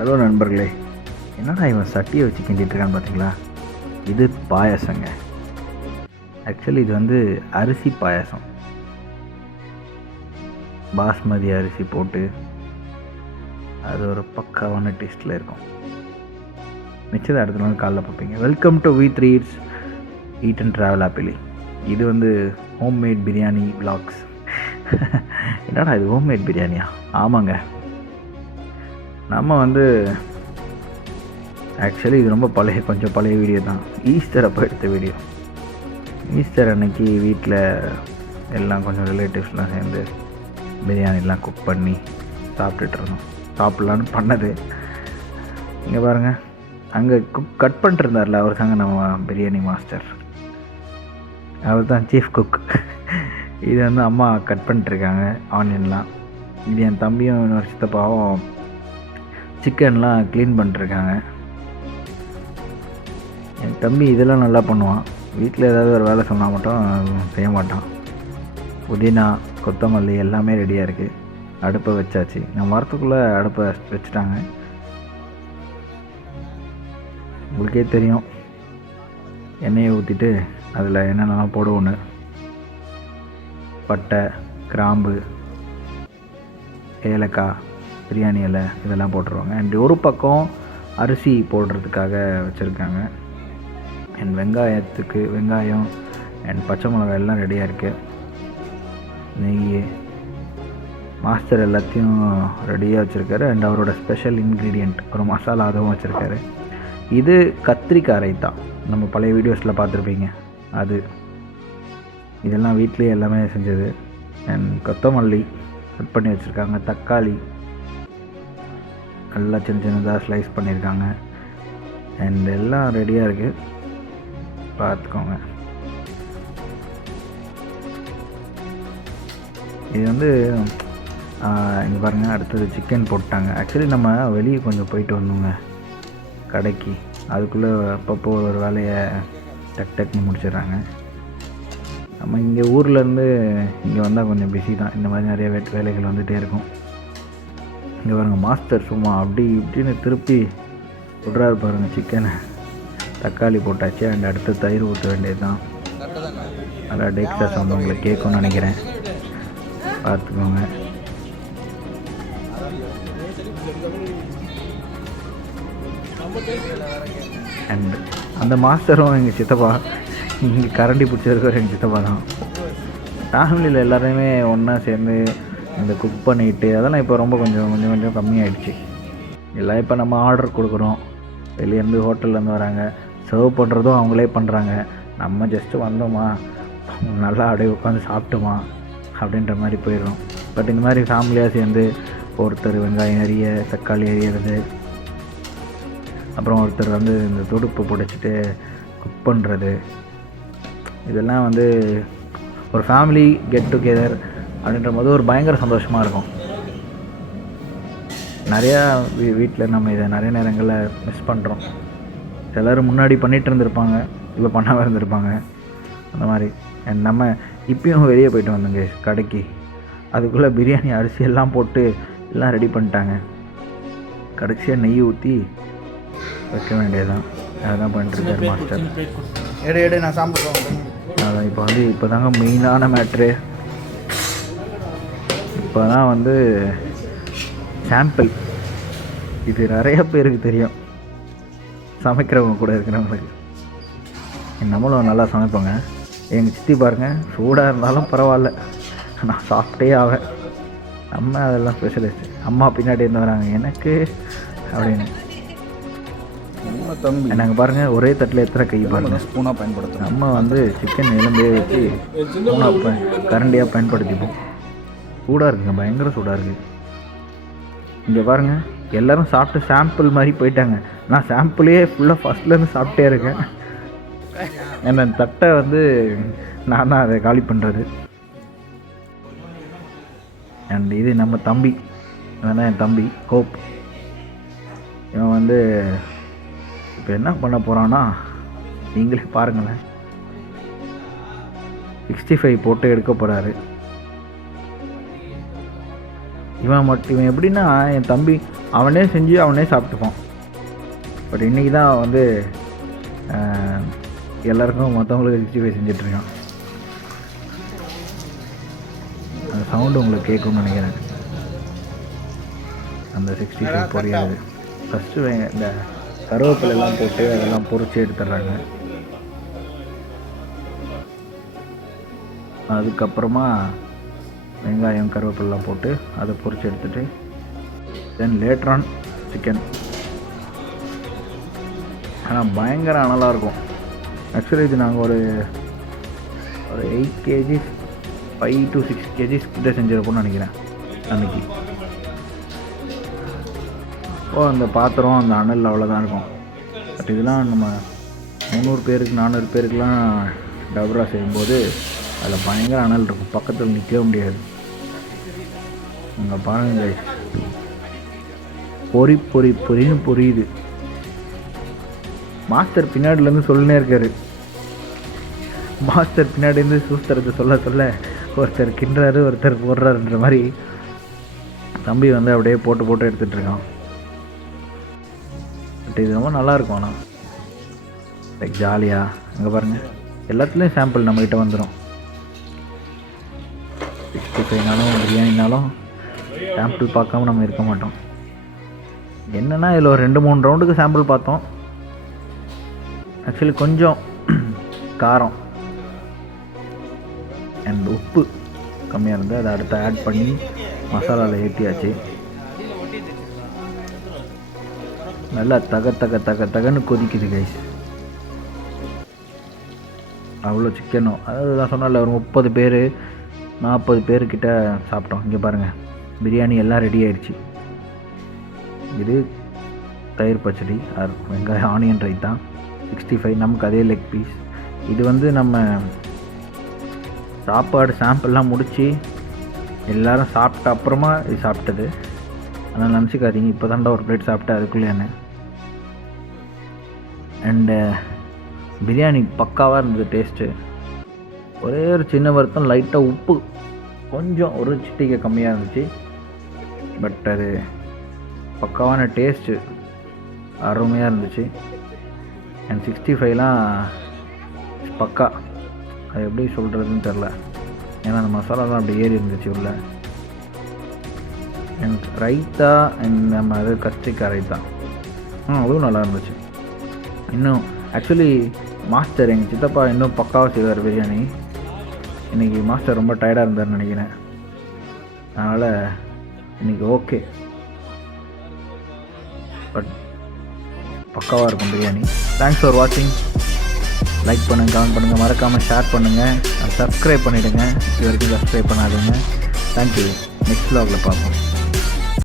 Hello நண்பர்களே, என்னடா இவன் சட்டியை வச்சு கிண்டிட்டு இருக்கான்னு பார்த்தீங்களா? இது பாயாசங்க. ஆக்சுவலி இது வந்து அரிசி பாயாசம். பாஸ்மதி அரிசி போட்டு அது ஒரு பக்காவான டேஸ்ட்டில் இருக்கும். மிச்சத்தை அடுத்த நாள் காலைல பார்ப்பீங்க. Welcome to V3 Eats eat and travel ஆப்பிளி. இது வந்து ஹோம்மேட் பிரியாணி விலாக்ஸ். என்னடா இது ஹோம்மேட் பிரியாணியா? ஆமாங்க. நம்ம வந்து ஆக்சுவலி இது ரொம்ப கொஞ்சம் பழைய வீடியோ தான். ஈஸ்டர் அப்போ எடுத்த வீடியோ. ஈஸ்டர் அன்னைக்கு வீட்டில் எல்லாம் கொஞ்சம் ரிலேட்டிவ்ஸ்லாம் சேர்ந்து பிரியாணிலாம் குக் பண்ணி சாப்பிட்டுட்டு இருந்தோம். சாப்பிட்லான்னு பண்ணது இங்கே பாருங்கள். அங்கே கட் பண்ணிட்டுருந்தார்ல அவர் தாங்க நம்ம பிரியாணி மாஸ்டர். அவர் தான் சீஃப் குக். இது வந்து அம்மா கட் பண்ணிட்டுருக்காங்க ஆனியன்லாம். இது என் தம்பியும் இன்னொரு சித்தப்பாவும் சிக்கன்லாம் க்ளீன் பண்ணிட்டுருக்காங்க. என் தம்பி இதெல்லாம் நல்லா பண்ணுவான். வீட்டில் ஏதாவது ஒரு வேலை சொன்னால் மட்டும் செய்ய மாட்டான். புதினா கொத்தமல்லி எல்லாமே ரெடியாக இருக்குது. அடுப்பை வச்சாச்சு. நான் வரத்துக்குள்ளே அடுப்பை வச்சுட்டாங்க. உங்களுக்கே தெரியும், எண்ணெயை ஊற்றிட்டு அதில் என்னென்னலாம் போடுவோன்னு. பட்டை, கிராம்பு, ஏலக்காய், பிரியாணி இலை இதெல்லாம் போட்டுருவாங்க. அண்ட் ஒரு பக்கம் அரிசி போடுறதுக்காக வச்சுருக்காங்க. அண்ட் வெங்காயம் அண்ட் பச்சை மிளகாய் எல்லாம் ரெடியாக இருக்குது. நெய், மாஸ்டர் எல்லாத்தையும் ரெடியாக வச்சுருக்காரு. அண்ட் அவரோட ஸ்பெஷல் இன்க்ரீடியண்ட் ஒரு மசாலா அதுவும் வச்சுருக்காரு. இது கத்திரிக்காய் ரைத்தா, நம்ம பழைய வீடியோஸில் பார்த்துருப்பீங்க. அது இதெல்லாம் வீட்லேயே எல்லாமே செஞ்சது. அண்ட் கொத்தமல்லி கட் பண்ணி வச்சுருக்காங்க. தக்காளி நல்லா சின்னதாக ஸ்லைஸ் பண்ணியிருக்காங்க. அண்ட் எல்லாம் ரெடியாக இருக்குது, பார்த்துக்கோங்க. இது வந்து இங்கே பாருங்கள். அடுத்தது சிக்கன் போட்டாங்க. ஆக்சுவலி நம்ம வெளியே கொஞ்சம் போயிட்டு வந்தோங்க கடைக்கு. அதுக்குள்ளே அப்பப்போ ஒரு வேலையை டக்குன்னு முடிச்சிடுறாங்க. நம்ம இங்கே ஊர்லேருந்து இங்கே வந்தால் கொஞ்சம் பிஸி தான். இந்த மாதிரி நிறைய வேலைகள் வந்துகிட்டே இருக்கும். இங்கே பாருங்கள், மாஸ்டர் சும்மா அப்படி இப்படின்னு திருப்பி விட்றாரு பாருங்கள் சிக்கனை. தக்காளி போட்டாச்சு. அண்ட் அடுத்து தயிர் ஊற்ற வேண்டியது தான். நல்லா டேக்ஸாஸ் வந்து உங்களுக்கு கேட்கும்னு நினைக்கிறேன், பார்த்துக்கோங்க. அண்ட் அந்த மாஸ்டரும் எங்கள் சித்தப்பா. இங்கே கரண்டி பிடிச்சிருக்கிற எங்கள் சித்தப்பா தான். ஃபேமிலியில் எல்லாருமே ஒன்றா சேர்ந்து இந்த குக் பண்ணிட்டு அதெல்லாம் இப்போ ரொம்ப கொஞ்சம் கம்மியாயிடுச்சு. எல்லாம் இப்போ நம்ம ஆர்டர் கொடுக்குறோம். வெளியேருந்து ஹோட்டல்லேருந்து வராங்க, சர்வ் பண்ணுறதும் அவங்களே பண்ணுறாங்க. நம்ம ஜஸ்ட்டு வந்தோமா, நல்லா அப்படியே உட்காந்து சாப்பிட்டோமா அப்படின்ற மாதிரி போயிடுறோம். பட் இந்த மாதிரி ஃபேமிலியாக சேர்ந்து ஒருத்தர் வெங்காயம் அரிய, தக்காளி அரியறது, அப்புறம் ஒருத்தர் வந்து இந்த துடுப்பு பிடிச்சிட்டு குக் பண்ணுறது, இதெல்லாம் வந்து ஒரு ஃபேமிலி கெட் டுகெதர் அப்படின்ற போது ஒரு பயங்கர சந்தோஷமாக இருக்கும். நிறையா வீட்டில் நம்ம இதை நிறைய நேரங்களில் மிஸ் பண்ணுறோம். எல்லோரும் முன்னாடி பண்ணிகிட்டு இருந்திருப்பாங்க, இப்போ பண்ணாமல் இருந்திருப்பாங்க. அந்த மாதிரி நம்ம இப்பயும் வெளியே போய்ட்டு வந்தோங்க கடைக்கு. அதுக்குள்ளே பிரியாணி அரிசி எல்லாம் போட்டு எல்லாம் ரெடி பண்ணிட்டாங்க. கடைசியாக நெய் ஊற்றி வைக்க வேண்டியதுதான். அதுதான் பண்ணிட்டுருக்காரு மாஸ்டர். எடு நான் சாப்பிடுவேன். அதான் இப்போ தாங்க மெயினான மேட்ரு. இப்போ தான் வந்து சாம்பிள். இது நிறைய பேருக்கு தெரியும், சமைக்கிறவங்க கூட இருக்கிறவங்களுக்கு. நம்மளும் நல்லா சமைப்போங்க. எங்கள் சித்தி பாருங்கள், சூடாக இருந்தாலும் பரவாயில்ல, நான் சாப்பிட்டே ஆவேன். நம்ம அதெல்லாம் ஸ்பெஷலிஸ்ட். அம்மா பின்னாடி இருந்து வராங்க எனக்கு அப்படின்னு. தம்பி நாங்கள் பாருங்கள், ஒரே தட்டில் எத்தனை கை பாருங்கள். ஸ்பூனாக பயன்படுத்துகிறோம். நம்ம வந்து சிக்கன் எலும்பே வச்சு ஸ்பூனாக கரண்டியாக பயன்படுத்திப்போம். சூடாக இருக்குங்க, பயங்கர சூடாக இருக்குது. இங்கே பாருங்கள், எல்லோரும் சாப்பிட்டு சாம்பிள் மாதிரி போயிட்டாங்க. நான் சாம்பிளையே ஃபுல்லாக ஃபஸ்ட்லேருந்து சாப்பிட்டே இருக்கேன். அந்த தட்டை வந்து நான் தான் அதை காலி பண்ணுறது. அண்ட் இது நம்ம தம்பி, அதான் என் தம்பி ஹோப். இவன் வந்து இப்போ என்ன பண்ண போகிறான்னா, நீங்களே பாருங்களேன், 65 போட்டு எடுக்க போகிறாரு. இவன் எப்படின்னா என் தம்பி அவனே செஞ்சு அவனே சாப்பிட்டுப்பான். பட் இன்றைக்கி தான் வந்து எல்லாருக்கும் மற்றவங்களுக்கு 65 செஞ்சிட்ருக்கான். அந்த சவுண்டு உங்களுக்கு கேட்கும்னு நினைக்கிறேன். அந்த 65 பொரியாது. ஃபஸ்ட்டு இந்த கருவேப்பிலெல்லாம் போட்டு அதெல்லாம் பொரிச்சு எடுத்துடுறாங்க. அதுக்கப்புறமா வெங்காயம் கருவேப்பிலெலாம் போட்டு அதை பொரிச்சு எடுத்துகிட்டு தென் லேட்டரான் சிக்கன். ஆனால் பயங்கர அனலாக இருக்கும். ஆக்சுவலி இது நாங்கள் ஒரு 8 kgs 5 to 6 kgs கிட்ட செஞ்சிருப்போம்னு நினைக்கிறேன் அன்றைக்கி. அந்த பாத்திரம் அந்த அனல் அவ்வளோதான் இருக்கும். பட் இதெல்லாம் நம்ம 300 பேருக்கு 400 பேருக்குலாம் டபரா செய்யும்போது அதில் பயங்கர அனல் இருக்கும். பக்கத்தில் நிற்கவே முடியாது. இங்கே பாருங்க, பொரின்னு பொரியுது. மாஸ்டர் பின்னாடிலேருந்து சொல்லினே இருக்காரு. மாஸ்டர் பின்னாடிலேருந்து சூஸ்தரத்தை சொல்ல ஒருத்தர் கிண்டுறாரு, ஒருத்தர் போடுறாருன்ற மாதிரி தம்பி வந்து அப்படியே போட்டு எடுத்துகிட்ருக்கான். பட் இது ரொம்ப நல்லாயிருக்கும். ஆனால் லைக் ஜாலியாக அங்கே பாருங்கள், எல்லாத்துலேயும் சாம்பிள் நம்மகிட்ட வந்துடும். 65னாலும் பிரியாணினாலும் சாம்பிள் பார்க்காம நம்ம இருக்க மாட்டோம். என்னென்னா இதில் ஒரு 2-3 ரவுண்டுக்கு சாம்பிள் பார்த்தோம். ஆக்சுவலி கொஞ்சம் காரம் அண்ட் உப்பு கம்மியாக இருந்து அதை அடுத்து ஆட் பண்ணி மசாலாவில் ஏற்றியாச்சு. நல்லா தகன்னு கொதிக்குது கைஸ். அவ்வளோ சிக்கனும், அதாவது நான் சொன்னால ஒரு 30 பேர் 40 பேர்கிட்ட சாப்பிட்டோம். இங்கே பாருங்கள், பிரியாணி எல்லாம் ரெடி ஆயிடுச்சு. இது தயிர் பச்சடி ஆர் வெங்காயம் ஆனியன் ரைத்தா 65. நமக்கு அதே லெக் பீஸ். இது வந்து நம்ம சாப்பாடு சாம்பிள்லாம் முடித்து எல்லோரும் சாப்பிட்ட அப்புறமா இது சாப்பிட்டது. அதனால் நினச்சிக்காதீங்க இப்போ தாண்டா ஒரு பிளேட் சாப்பிட்டேன் அதுக்குள்ளேன்னு. அண்டு பிரியாணி பக்காவாக இருந்தது டேஸ்ட்டு. ஒரே ஒரு சின்ன வருத்தம், லைட்டாக உப்பு கொஞ்சம் ஒரு சிட்டிகை கம்மியாக இருந்துச்சு. பட் அது பக்காவான டேஸ்ட்டு அருமையாக இருந்துச்சு. அண்ட் 65லாம் பக்கா. அது எப்படி சொல்கிறதுன்னு தெரில, ஏன்னா அந்த மசாலாலாம் அப்படி ஏறி இருந்துச்சு உள்ள. அண்ட் ரைத்தா அண்ட் நம்ம அது கத்திரிக்காய் ரைத்தா அதுவும் நல்லா இருந்துச்சு. இன்னும் ஆக்சுவலி மாஸ்டர் எங்கள் சித்தப்பா இன்னும் பக்காவாக செய்வார் பிரியாணி. இன்றைக்கி மாஸ்டர் ரொம்ப டயர்டாக இருந்தார்னு நினைக்கிறேன். அதனால் இன்றைக்கி ஓகே, பட் பக்காவாக இருக்கும் பிரியாணி. தேங்க்ஸ் ஃபார் வாட்சிங். லைக் பண்ணுங்கள், கமெண்ட் பண்ணுங்கள், மறக்காமல் ஷேர் பண்ணுங்கள், சப்ஸ்கிரைப் பண்ணிவிடுங்க இது வரைக்கும் சப்ஸ்கிரைப் பண்ணாதுங்க. தேங்க்யூ. நெக்ஸ்ட் vlogல பார்ப்போம்.